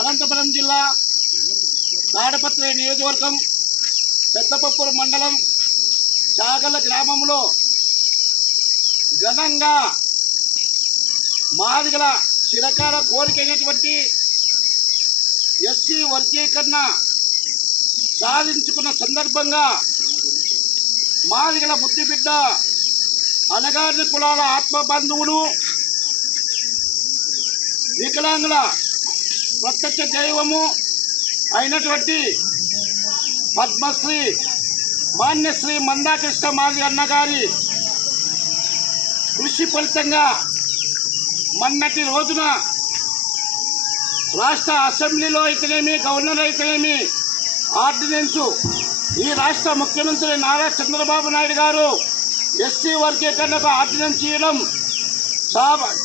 అనంతపురం జిల్లా తాడపత్రి నియోజకవర్గం పెద్దపప్పూరు మండలం చాగల గ్రామంలో ఘనంగా మాదిగల చిరకాల కోరికైనటువంటి ఎస్సీ వర్గీకరణ సాధించుకున్న సందర్భంగా మాదిగల బుద్ధిబిడ్డ అనగారిన కులాల ఆత్మబంధువులు వికలాంగుల ప్రత్యక్ష దైవము అయినటువంటి పద్మశ్రీ మాన్యశ్రీ మందాకృష్ణ మాజీ అన్నగారి కృషి ఫలితంగా మొన్నటి రోజున రాష్ట్ర అసెంబ్లీలో అయితేనేమి గవర్నర్ అయితేనేమి ఆర్డినెన్సు ఈ రాష్ట్ర ముఖ్యమంత్రి నారా చంద్రబాబు నాయుడు గారు ఎస్సీ వర్గీకరణకు ఆర్డినెన్స్ చేయడం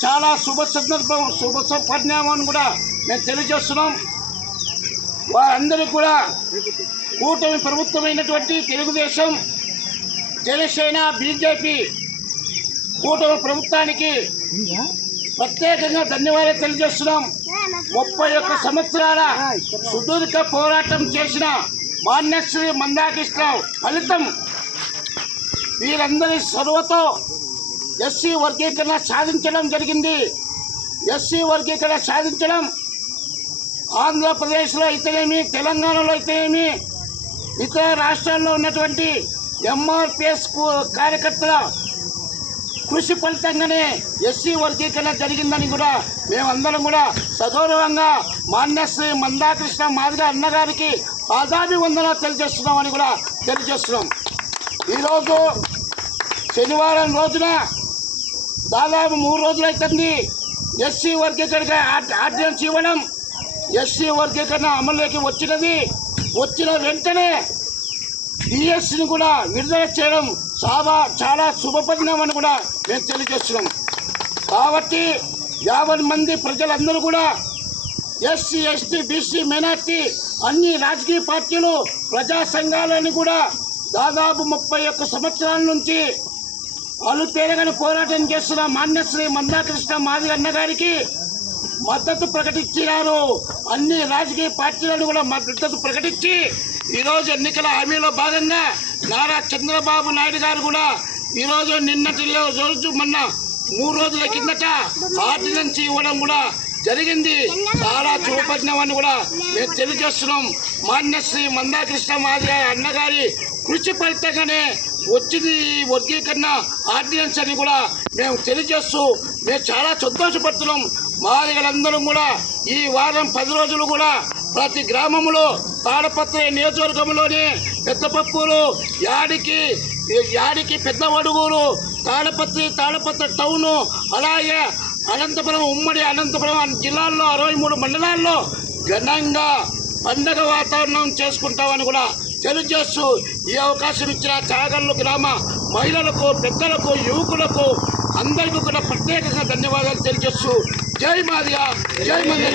చాలా శుభ సందర్భం శుభ పరిణామం కూడా మేము తెలియజేస్తున్నాం. వారందరూ కూడా కూటమి ప్రభుత్వమైనటువంటి తెలుగుదేశం జనసేన బీజేపీ కూటమి ప్రభుత్వానికి ప్రత్యేకంగా ధన్యవాదాలు తెలియజేస్తున్నాం. ముప్పై ఒక్క సంవత్సరాల సుదీర్ఘ పోరాటం చేసిన మాన్యశ్రీ మందాకృష్ణరావు ఫలితం వీరందరి సర్వతో ఎస్సీ వర్గీకరణ సాధించడం జరిగింది. ఎస్సీ వర్గీకరణ సాధించడం ఆంధ్రప్రదేశ్లో అయితేనేమి తెలంగాణలో అయితేనేమి ఇతర రాష్ట్రాల్లో ఉన్నటువంటి ఎంఆర్పిఎస్ కార్యకర్తల కృషి ఫలితంగానే ఎస్సీ వర్గీకరణ జరిగిందని కూడా మేమందరం కూడా సగౌరవంగా మాన్యశ్రీ మందాకృష్ణ మాదిగ అన్నగారికి పాదాభివందన తెలియజేస్తున్నామని కూడా తెలియజేస్తున్నాం. ఈరోజు శనివారం రోజున దాదాపు మూడు రోజులు అవుతుంది ఎస్సీ వర్గీకరణ ఆర్డినెన్స్ ఇవ్వడం. ఎస్సీ వర్గీకరణ అమలులోకి వచ్చినది. వచ్చిన వెంటనే డిఎస్సిని కూడా విడుదల చేయడం చాలా చాలా శుభపరిణామని కూడా మేము తెలియజేస్తున్నాం. కాబట్టి యాభై మంది ప్రజలందరూ కూడా ఎస్సీ ఎస్టీ బీసీ మైనార్టీ అన్ని రాజకీయ పార్టీలు ప్రజా సంఘాలని కూడా దాదాపు ముప్పై ఒక్క సంవత్సరాల నుంచి వాళ్ళు పేరగానే పోరాటం చేస్తున్న మాన్యశ్రీ మందాకృష్ణ మాది అన్న గారికి మద్దతు ప్రకటించినారు. అన్ని రాజకీయ పార్టీలను కూడా మద్దతు ప్రకటించి ఈరోజు ఎన్నికల హామీలో భాగంగా నారా చంద్రబాబు నాయుడు గారు కూడా ఈరోజు నిన్నటిలో రోజు మొన్న మూడు రోజుల కిందట ఆర్డినెన్స్ ఇవ్వడం కూడా జరిగింది. చాలా చూపడినామని కూడా మేము తెలియజేస్తున్నాం. మాన్యశ్రీ మందాకృష్ణ మాది అన్నగారి కృషి ఫలితంగానే వచ్చింది ఈ వర్గీకరణ ఆర్డినెన్స్ అని కూడా మేము తెలియజేస్తూ మేము చాలా సంతోషపడుతున్నాం. మాదిగలందరం కూడా ఈ వారం పది రోజులు కూడా ప్రతి గ్రామంలో తాడపత్రి నియోజకవర్గంలోని పెద్దపప్పూరు యాడికి యాడికి పెద్దవడుగూరు తాడపత్రి తాడపత్ర టౌను అలాగే అనంతపురం ఉమ్మడి అనంతపురం జిల్లాల్లో అరవై మూడు మండలాల్లో ఘనంగా పండగ వాతావరణం చేసుకుంటామని కూడా తెలియజేస్తూ ఈ అవకాశం ఇచ్చిన చాగల్లు గ్రామ మహిళలకు పెద్దలకు యువకులకు అందరికీ కూడా ప్రత్యేకంగా ధన్యవాదాలు తెలియజేస్తూ జై మాదిగా జై మందిర